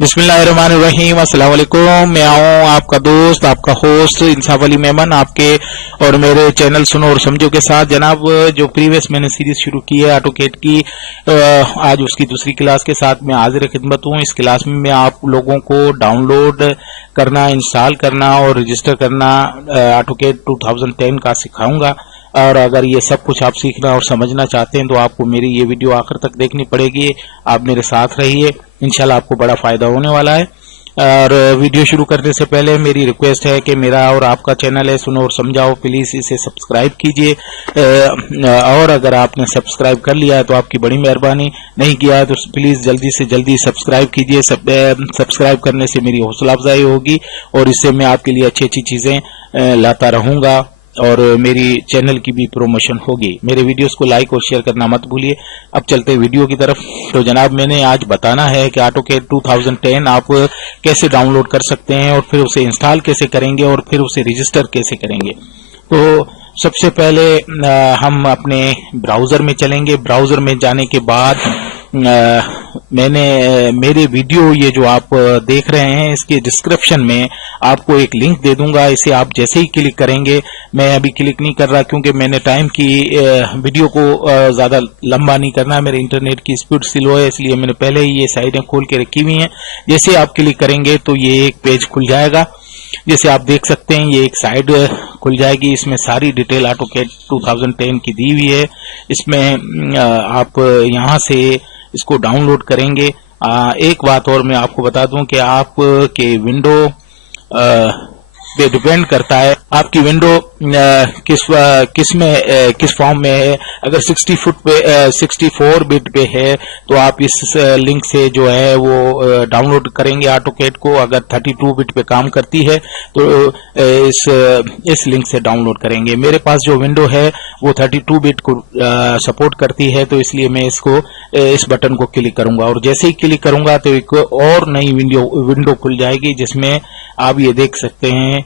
बिस्मिल्लाहिर्रहमानिर्रहीम। अस्सलाम वालेकुम। मैं हूँ आपका दोस्त, आपका होस्ट इंसाफ अली मेमन, आपके और मेरे चैनल सुनो और समझो के साथ। जनाब, जो प्रीवियस मैंने सीरीज शुरू की है ऑटोकेड की, आज उसकी दूसरी क्लास के साथ मैं हाजिर खिदमत हूँ। इस क्लास में मैं आप लोगों को डाउनलोड करना, इंस्टॉल करना और रजिस्टर करना ऑटोकेड 2010 का सिखाऊंगा। और अगर ये सब कुछ आप सीखना और समझना चाहते हैं तो आपको मेरी ये वीडियो आखिर तक देखनी पड़ेगी। आप मेरे साथ रहिए, इंशाल्लाह आपको बड़ा फायदा होने वाला है। और वीडियो शुरू करने से पहले मेरी रिक्वेस्ट है कि मेरा और आपका चैनल है सुनो और समझाओ, प्लीज इसे सब्सक्राइब कीजिए। और अगर आपने सब्सक्राइब कर लिया है तो आपकी बड़ी मेहरबानी, नहीं किया है तो प्लीज जल्दी से जल्दी सब्सक्राइब कीजिए। सब्सक्राइब करने से मेरी हौसला अफजाई होगी और इससे मैं आपके लिए अच्छी अच्छी चीजें लाता रहूंगा और मेरी चैनल की भी प्रमोशन होगी। मेरे वीडियोस को लाइक और शेयर करना मत भूलिए। अब चलते वीडियो की तरफ। तो जनाब, मैंने आज बताना है कि ऑटोकेड 2010 आप कैसे डाउनलोड कर सकते हैं और फिर उसे इंस्टॉल कैसे करेंगे और फिर उसे रजिस्टर कैसे करेंगे। तो सबसे पहले हम अपने ब्राउजर में चलेंगे। ब्राउजर में जाने के बाद मैंने मेरे वीडियो ये जो आप देख रहे हैं इसके डिस्क्रिप्शन में आपको एक लिंक दे दूंगा। इसे आप जैसे ही क्लिक करेंगे, मैं अभी क्लिक नहीं कर रहा क्योंकि मैंने टाइम की वीडियो को ज्यादा लंबा नहीं करना है, मेरे इंटरनेट की स्पीड स्लो है, इसलिए मैंने पहले ही ये साइडें खोल के रखी हुई हैं। जैसे आप क्लिक करेंगे तो ये एक पेज खुल जाएगा। जैसे आप देख सकते हैं ये एक साइड खुल जाएगी, इसमें सारी डिटेल ऑटोकेड 2010 की दी हुई है। इसमें आप यहां से इसको डाउनलोड करेंगे। एक बात और मैं आपको बता दूं कि आप के विंडो पे डिपेंड करता है आपकी विंडो किस फॉर्म में है। अगर 64 बिट पे है तो आप इस लिंक से जो है वो डाउनलोड करेंगे ऑटोकेड को। अगर 32 बिट पे काम करती है तो इस लिंक से डाउनलोड करेंगे। मेरे पास जो विंडो है वो 32 बिट को सपोर्ट करती है, तो इसलिए मैं इस बटन को क्लिक करूंगा और जैसे ही क्लिक करूंगा तो एक और नई विंडो खुल जाएगी जिसमें आप ये देख सकते हैं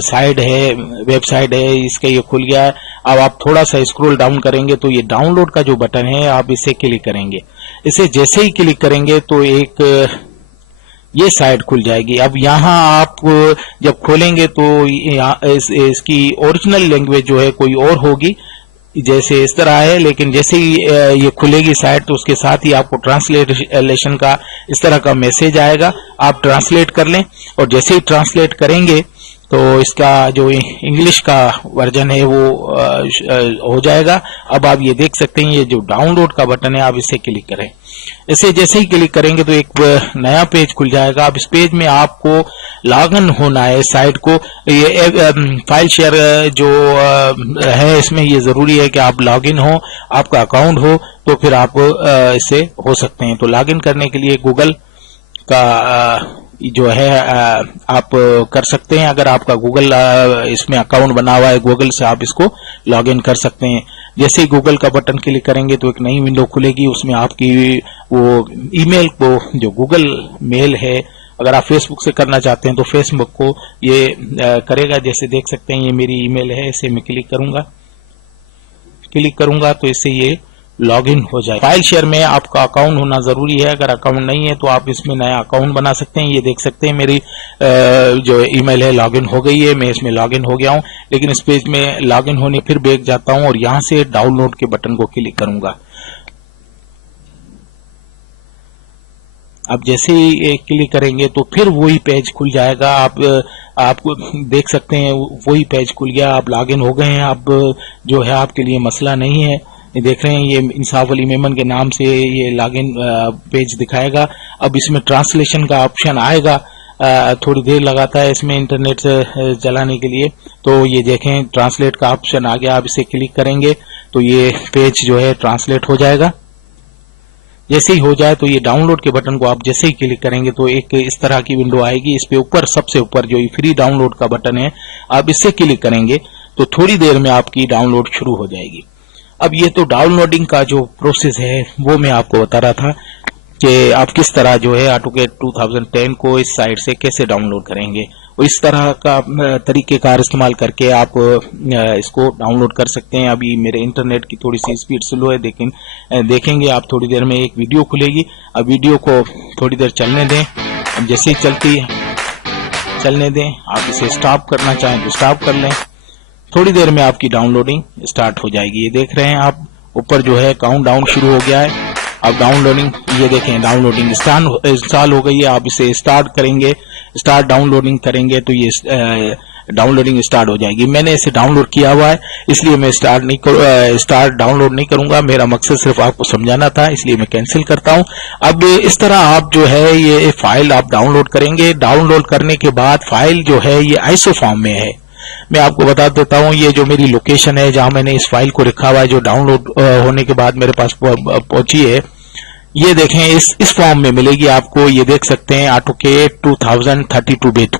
साइड है, वेबसाइट है, इसका ये खुल गया है। अब आप थोड़ा सा स्क्रॉल डाउन करेंगे तो ये डाउनलोड का जो बटन है आप इसे क्लिक करेंगे। इसे जैसे ही क्लिक करेंगे तो एक ये साइट खुल जाएगी। अब यहाँ आप जब खोलेंगे तो इसकी ओरिजिनल लैंग्वेज जो है कोई और होगी, जैसे इस तरह है, लेकिन जैसे ही ये खुलेगी साइट तो उसके साथ ही आपको ट्रांसलेशन का इस तरह का मैसेज आएगा। आप ट्रांसलेट कर लें और जैसे ही ट्रांसलेट करेंगे तो इसका जो इंग्लिश का वर्जन है वो हो जाएगा। अब आप ये देख सकते हैं ये जो डाउनलोड का बटन है आप इसे क्लिक करें। इसे जैसे ही क्लिक करेंगे तो एक नया पेज खुल जाएगा। अब इस पेज में आपको लॉग इन होना है साइट को। ये फाइल शेयर जो है इसमें ये जरूरी है कि आप लॉग इन हो, आपका अकाउंट हो, तो फिर आप इससे हो सकते हैं। तो लॉग इन करने के लिए गूगल का जो है आप कर सकते हैं। अगर आपका गूगल इसमें अकाउंट बना हुआ है गूगल से, आप इसको लॉग इन कर सकते हैं। जैसे ही गूगल का बटन क्लिक करेंगे तो एक नई विंडो खुलेगी, उसमें आपकी वो ईमेल को जो गूगल मेल है, अगर आप फेसबुक से करना चाहते हैं तो फेसबुक को ये करेगा। जैसे देख सकते हैं ये मेरी ईमेल है, इसे मैं क्लिक करूंगा तो इससे ये लॉग इन हो जाए। फाइल शेयर में आपका अकाउंट होना जरूरी है, अगर अकाउंट नहीं है तो आप इसमें नया अकाउंट बना सकते हैं। ये देख सकते हैं मेरी जो ईमेल है लॉग इन हो गई है, मैं इसमें लॉग इन हो गया हूं। लेकिन इस पेज में लॉग इन होने फिर बैक जाता हूं और यहां से डाउनलोड के बटन को क्लिक करूंगा। अब जैसे ही क्लिक करेंगे तो फिर वही पेज खुल जाएगा। आपको देख सकते हैं वही पेज खुल गया, आप लॉग इन हो गए हैं। अब जो है आपके लिए मसला नहीं है। ये देख रहे हैं ये इंसाफ अली मेमन के नाम से ये लॉग इन पेज दिखाएगा। अब इसमें ट्रांसलेशन का ऑप्शन आएगा, थोड़ी देर लगाता है इसमें इंटरनेट से चलाने के लिए। तो ये देखें ट्रांसलेट का ऑप्शन आ गया। आप इसे क्लिक करेंगे तो ये पेज जो है ट्रांसलेट हो जाएगा। जैसे ही हो जाए तो ये डाउनलोड के बटन को आप जैसे ही क्लिक करेंगे तो एक इस तरह की विंडो आएगी। इस पे ऊपर सबसे ऊपर जो फ्री डाउनलोड का बटन है आप इससे क्लिक करेंगे तो थोड़ी देर में आपकी डाउनलोड शुरू हो जाएगी। अब ये तो डाउनलोडिंग का जो प्रोसेस है वो मैं आपको बता रहा था। کہ آپ کس طرح جو ہے AutoCAD 2010 کو اس سائٹ سے کیسے ڈاؤن لوڈ کریں گے، اور اس طرح کا طریقہ کار استعمال کر کے آپ اس کو ڈاؤن لوڈ کر سکتے ہیں۔ ابھی میرے انٹرنیٹ کی تھوڑی سی سپیڈ سلو ہے، لیکن دیکھیں گے آپ تھوڑی دیر میں ایک ویڈیو کھلے گی، اب ویڈیو کو تھوڑی دیر چلنے دیں، جیسے ہی چلتی چلنے دیں، آپ اسے سٹاپ کرنا چاہیں تو سٹاپ کر لیں، تھوڑی دیر میں آپ کی ڈاؤن لوڈنگ سٹارٹ ہو جائے گی۔ یہ دیکھ رہے ہیں آپ اوپر جو ہے کاؤنٹ ڈاؤن شروع ہو گیا ہے، اب ڈاؤن لوڈنگ، یہ دیکھیں ڈاؤن لوڈنگ انسٹال ہو گئی ہے۔ آپ اسے اسٹارٹ کریں گے، اسٹارٹ ڈاؤن لوڈنگ کریں گے تو یہ ڈاؤن لوڈنگ اسٹارٹ ہو جائے گی۔ میں نے اسے ڈاؤن لوڈ کیا ہوا ہے، اس لیے میں اسٹارٹ ڈاؤن لوڈ نہیں کروں گا، میرا مقصد صرف آپ کو سمجھانا تھا، اس لیے میں کینسل کرتا ہوں۔ اب اس طرح آپ جو ہے یہ فائل آپ ڈاؤن لوڈ کریں گے، ڈاؤن لوڈ کرنے کے بعد فائل جو ہے یہ آئسو فارم میں ہے۔ میں آپ کو بتا دیتا ہوں، یہ جو میری لوکیشن ہے جہاں میں نے اس فائل کو رکھا ہوا ہے، جو ڈاؤن لوڈ ہونے کے بعد میرے پاس پہنچی ہے، یہ دیکھیں اس فارم میں ملے گی آپ کو۔ یہ دیکھ سکتے ہیں AutoCAD 2032 بٹ،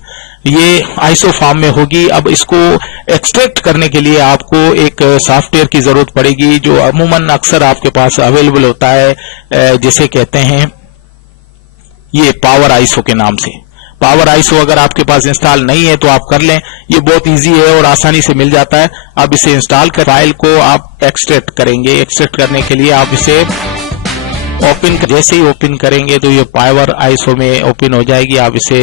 یہ آئسو فارم میں ہوگی۔ اب اس کو ایکسٹریکٹ کرنے کے لیے آپ کو ایک سافٹ ویئر کی ضرورت پڑے گی، جو عموماً اکثر آپ کے پاس اویلیبل ہوتا ہے، جسے کہتے ہیں یہ پاور آئسو کے نام سے۔ پاور آئسو اگر آپ کے پاس انسٹال نہیں ہے تو آپ کر لیں، یہ بہت ایزی ہے اور آسانی سے مل جاتا ہے۔ اب اسے انسٹال کر فائل کو آپ ایکسٹریکٹ کریں گے۔ ایکسٹریکٹ کرنے کے لیے آپ اسے اوپن، جیسے ہی اوپن کریں گے تو یہ پاور آئسو میں اوپن ہو جائے گی۔ آپ اسے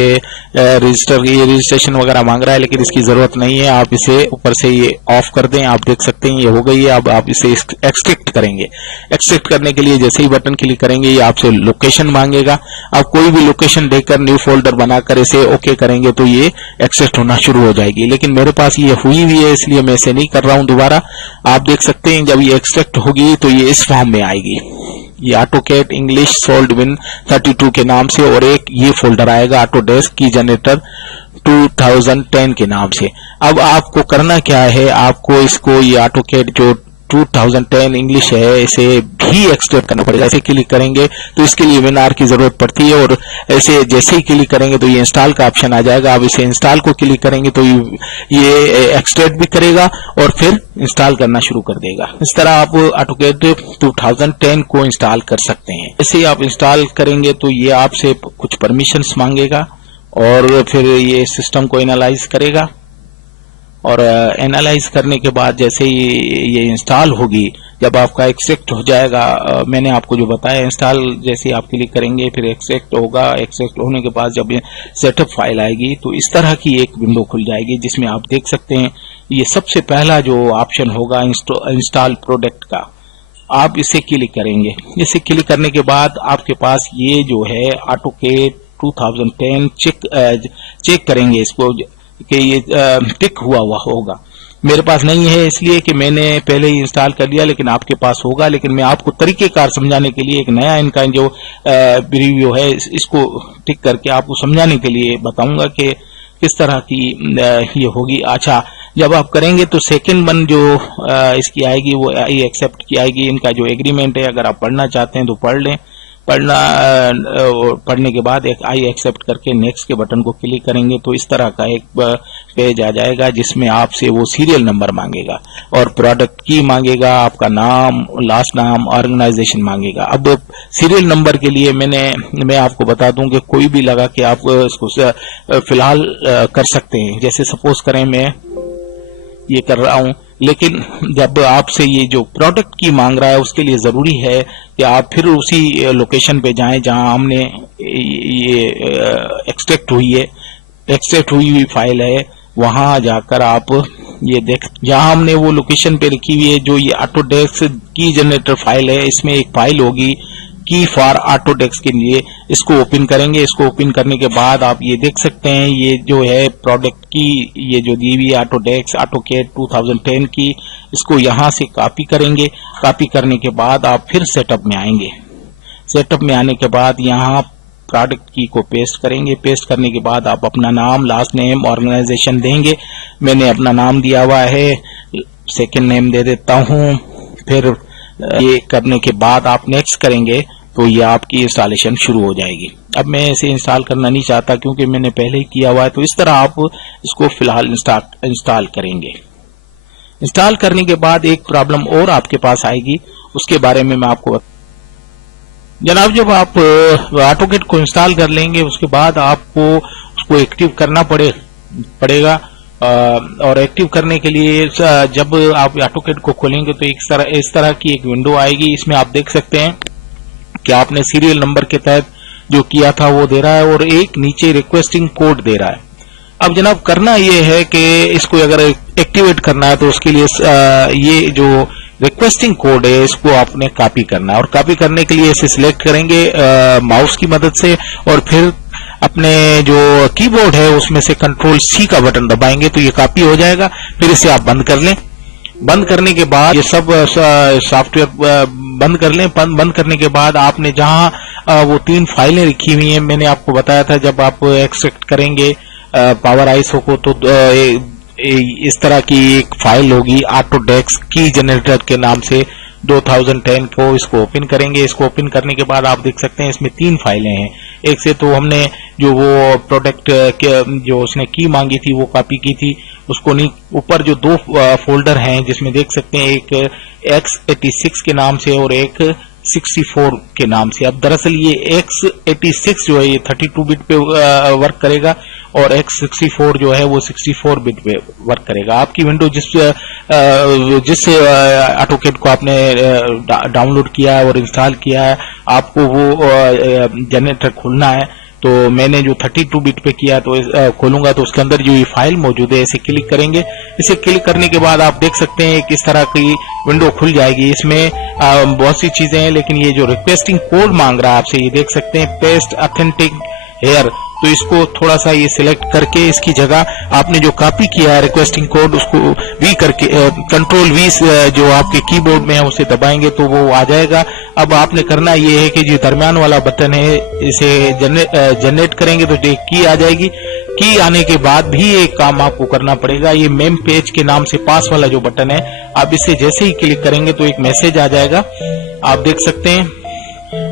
رجسٹریشن وغیرہ مانگ رہا ہے، لیکن اس کی ضرورت نہیں ہے، آپ اسے اوپر سے یہ آف کر دیں۔ آپ دیکھ سکتے ہیں یہ ہو گئی ہے۔ اب آپ اسے ایکسٹریکٹ کریں گے۔ ایکسٹریکٹ کرنے کے لیے جیسے ہی بٹن کلک کریں گے یہ آپ سے لوکیشن مانگے گا۔ آپ کوئی بھی لوکیشن دے کر نیو فولڈر بنا کر اسے اوکے کریں گے تو یہ ایکسٹریکٹ ہونا شروع ہو جائے گی، لیکن میرے پاس یہ ہوئی ہوئی ہے، اس لیے میں اسے نہیں کر رہا ہوں دوبارہ۔ آپ دیکھ سکتے ہیں جب یہ ایکسٹریکٹ ہوگی تو یہ اس فارم میں آئے گی، یہ AutoCAD انگلش سولڈ ون 32 کے نام سے، اور ایک یہ فولڈر آئے گا AutoDesk کی جنریٹر 2010 کے نام سے۔ اب آپ کو کرنا کیا ہے، آپ کو اس کو یہ AutoCAD جو 2010 انگلش ہے اسے بھی ایکسٹریکٹ کرنا پڑے گا۔ ایسے کلک کریں گے تو اس کے لیے WinR کی ضرورت پڑتی ہے، اور ایسے جیسے ہی کلک کریں گے تو یہ انسٹال کا آپشن آ جائے گا۔ آپ اسے انسٹال کو کلک کریں گے تو یہ ایکسٹریکٹ بھی کرے گا اور پھر انسٹال کرنا شروع کر دے گا۔ اس طرح آپ AutoCAD 2010 کو انسٹال کر سکتے ہیں۔ ایسے ہی آپ انسٹال کریں گے تو یہ آپ سے کچھ پرمیشنز مانگے گا، اور پھر یہ سسٹم کو انالائز کرے گا، اور اینالائز کرنے کے بعد جیسے ہی یہ انسٹال ہوگی، جب آپ کا ایکسٹریکٹ ہو جائے گا، میں نے آپ کو جو بتایا انسٹال جیسے آپ کلک کریں گے پھر ایکسٹریکٹ ہوگا۔ ایکسٹریکٹ ہونے کے بعد جب سیٹ اپ فائل آئے گی تو اس طرح کی ایک ونڈو کھل جائے گی، جس میں آپ دیکھ سکتے ہیں یہ سب سے پہلا جو آپشن ہوگا انسٹال پروڈکٹ کا، آپ اسے کلک کریں گے۔ اسے کلک کرنے کے بعد آپ کے پاس یہ جو ہے AutoCAD 2010 چیک کریں گے اس کو کہ یہ ٹک ہوا ہوگا۔ میرے پاس نہیں ہے اس لیے کہ میں نے پہلے ہی انسٹال کر لیا، لیکن آپ کے پاس ہوگا۔ لیکن میں آپ کو طریقہ کار سمجھانے کے لیے ایک نیا ان کا جو پریویو ہے اس کو ٹک کر کے آپ کو سمجھانے کے لیے بتاؤں گا کہ کس طرح کی یہ ہوگی۔ اچھا، جب آپ کریں گے تو سیکنڈ ون جو اس کی آئے گی وہ آئی ایکسپٹ کی آئے گی۔ ان کا جو ایگریمنٹ ہے اگر آپ پڑھنا چاہتے ہیں تو پڑھ لیں، پڑھنے کے بعد ایک آئی ایکسپٹ کر کے نیکسٹ کے بٹن کو کلک کریں گے تو اس طرح کا ایک پیج آ جائے گا، جس میں آپ سے وہ سیریل نمبر مانگے گا اور پروڈکٹ کی مانگے گا، آپ کا نام، لاسٹ نام، آرگنائزیشن مانگے گا۔ اب سیریل نمبر کے لیے میں آپ کو بتا دوں کہ کوئی بھی لگا کہ آپ اس کو فی الحال کر سکتے ہیں، جیسے سپوز کریں میں یہ کر رہا ہوں، لیکن جب آپ سے یہ جو پروڈکٹ کی مانگ رہا ہے اس کے لیے ضروری ہے کہ آپ پھر اسی لوکیشن پہ جائیں جہاں ہم نے یہ ایکسٹریکٹ ہوئی فائل ہے، وہاں جا کر آپ یہ جہاں ہم نے وہ لوکیشن پہ رکھی ہوئی ہے جو یہ AutoDesk کی جنریٹر فائل ہے، اس میں ایک فائل ہوگی کی فار AutoDesk کے لیے، اس کو اوپن کریں گے۔ اس کو اوپن کرنے کے بعد آپ یہ دیکھ سکتے ہیں یہ جو ہے پروڈکٹ کی یہ جو دی ہوئی AutoCAD 2010 کی، اس کو یہاں سے کاپی کریں گے۔ کاپی کرنے کے بعد آپ پھر سیٹ اپ میں آئیں گے۔ سیٹ اپ میں آنے کے بعد یہاں پروڈکٹ کی کو پیسٹ کریں گے۔ پیسٹ کرنے کے بعد آپ اپنا نام، لاسٹ نیم، آرگنائزیشن دیں گے۔ میں نے اپنا نام دیا ہوا ہے، سیکنڈ نیم دے دیتا ہوں۔ پھر یہ کرنے کے بعد آپ نیکسٹ کریں گے تو یہ آپ کی انسٹالیشن شروع ہو جائے گی۔ اب میں اسے انسٹال کرنا نہیں چاہتا کیونکہ میں نے پہلے ہی کیا ہوا ہے، تو اس طرح آپ اس کو فی الحال انسٹال کریں گے۔ انسٹال کرنے کے بعد ایک پرابلم اور آپ کے پاس آئے گی، اس کے بارے میں آپ کو जनाब जब आप ऑटोकेट को इंस्टॉल कर लेंगे उसके बाद आपको उसको एक्टिव करना पड़ेगा और एक्टिव करने के लिए जब आप ऑटोकेट को खोलेंगे तो इस तरह की एक विंडो आएगी। इसमें आप देख सकते हैं कि आपने सीरियल नंबर के तहत जो किया था वो दे रहा है और एक नीचे रिक्वेस्टिंग कोड दे रहा है। अब जनाब करना ये है कि इसको अगर एक्टिवेट करना है तो उसके लिए ये जो रिक्वेस्टिंग कोड है इसको आपने कॉपी करना है और कॉपी करने के लिए इसे सिलेक्ट करेंगे माउस की मदद से और फिर अपने जो कीबोर्ड है उसमें से कंट्रोल सी का बटन दबाएंगे तो ये कॉपी हो जाएगा। फिर इसे आप बंद कर लें। बंद करने के बाद ये सब सॉफ्टवेयर बंद कर लें। बंद करने के बाद आपने जहां वो 3 फाइलें रखी हुई हैं, मैंने आपको बताया था जब आप एक्सट्रैक्ट करेंगे पावर आईएसओ को तो इस तरह की एक फाइल होगी ऑटोडेस्क की जनरेटर के नाम से 2010 को। इसको ओपन करेंगे। इसको ओपन करने के बाद आप देख सकते हैं इसमें 3 फाइलें हैं। एक से तो हमने जो वो प्रोडक्ट जो उसने की मांगी थी वो कॉपी की थी, उसको नहीं। ऊपर जो 2 फोल्डर हैं जिसमें देख सकते हैं एक x86 के नाम से और एक 64 के नाम से। अब दरअसल ये x86 जो है ये 32 बिट पे वर्क करेगा और x64 जो है वो 64 बिट पे वर्क करेगा। आपकी विंडो जिस ऑटोकेट को आपने डाउनलोड किया है और इंस्टॉल किया है आपको वो जनरेटर खोलना है। तो मैंने जो 32 बिट पे किया तो खोलूंगा तो उसके अंदर जो ये फाइल मौजूद है इसे क्लिक करेंगे। इसे क्लिक करने के बाद आप देख सकते हैं किस तरह की विंडो खुल जाएगी। इसमें बहुत सी चीजें हैं लेकिन ये जो रिक्वेस्टिंग कोड मांग रहा है आपसे ये देख सकते हैं पेस्ट ऑथेंटिक हेयर, तो इसको थोड़ा सा ये सिलेक्ट करके इसकी जगह आपने जो कॉपी किया है रिक्वेस्टिंग कोड उसको वी करके कंट्रोल वी जो आपके कीबोर्ड में है उसे दबाएंगे तो वो आ जाएगा। अब आपने करना ये है कि जो दरमियान वाला बटन है इसे जनरेट करेंगे तो की आ जाएगी। की आने के बाद भी एक काम आपको करना पड़ेगा, ये मेम पेज के नाम से पास वाला जो बटन है आप इसे जैसे ही क्लिक करेंगे तो एक मैसेज आ जाएगा। आप देख सकते हैं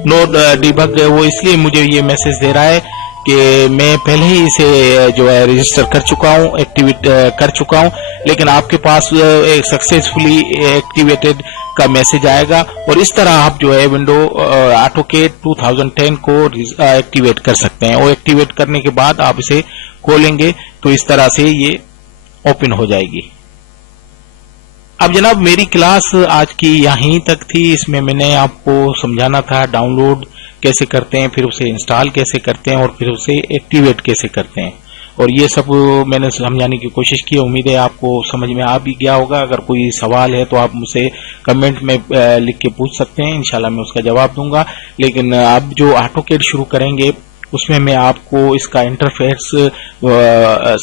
नो डिबग, वो इसलिए मुझे ये मैसेज दे रहा है कि मैं पहले ही इसे जो है रजिस्टर कर चुका हूं, एक्टिवेट कर चुका हूं, लेकिन आपके पास एक सक्सेसफुली एक्टिवेटेड का मैसेज आएगा और इस तरह आप जो है विंडो ऑटोकेट 2010 को एक्टिवेट कर सकते हैं। और एक्टिवेट करने के बाद आप इसे खोलेंगे तो इस तरह से ये ओपन हो जाएगी। अब जनाब मेरी क्लास आज की यहीं तक थी। इसमें मैंने आपको समझाना था डाउनलोड कैसे करते हैं, फिर उसे इंस्टॉल कैसे करते हैं और फिर उसे एक्टिवेट कैसे करते हैं, और ये सब मैंने समझाने की कोशिश की। उम्मीद है आपको समझ में आ भी गया होगा। अगर कोई सवाल है तो आप मुझसे कमेंट में लिख के पूछ सकते हैं, इंशाल्लाह मैं उसका जवाब दूंगा। लेकिन अब जो ऑटोकेट शुरू करेंगे उसमें मैं आपको इसका इंटरफेस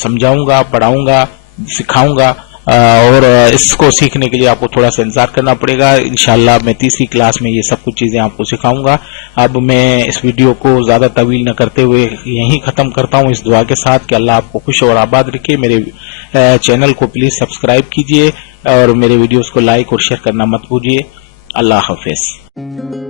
समझाऊंगा, पढ़ाऊंगा, सिखाऊंगा और इसको सीखने के लिए आपको थोड़ा सा इंतजार करना पड़ेगा। इंशाल्लाह मैं तीसरी क्लास में ये सब कुछ चीजें आपको सिखाऊंगा। अब मैं इस वीडियो को ज्यादा तवील न करते हुए यहीं खत्म करता हूं इस दुआ के साथ कि अल्लाह आपको खुश और आबाद रखे। मेरे चैनल को प्लीज सब्सक्राइब कीजिए और मेरे वीडियोस को लाइक और शेयर करना मत भूलिए। अल्लाह हाफिज।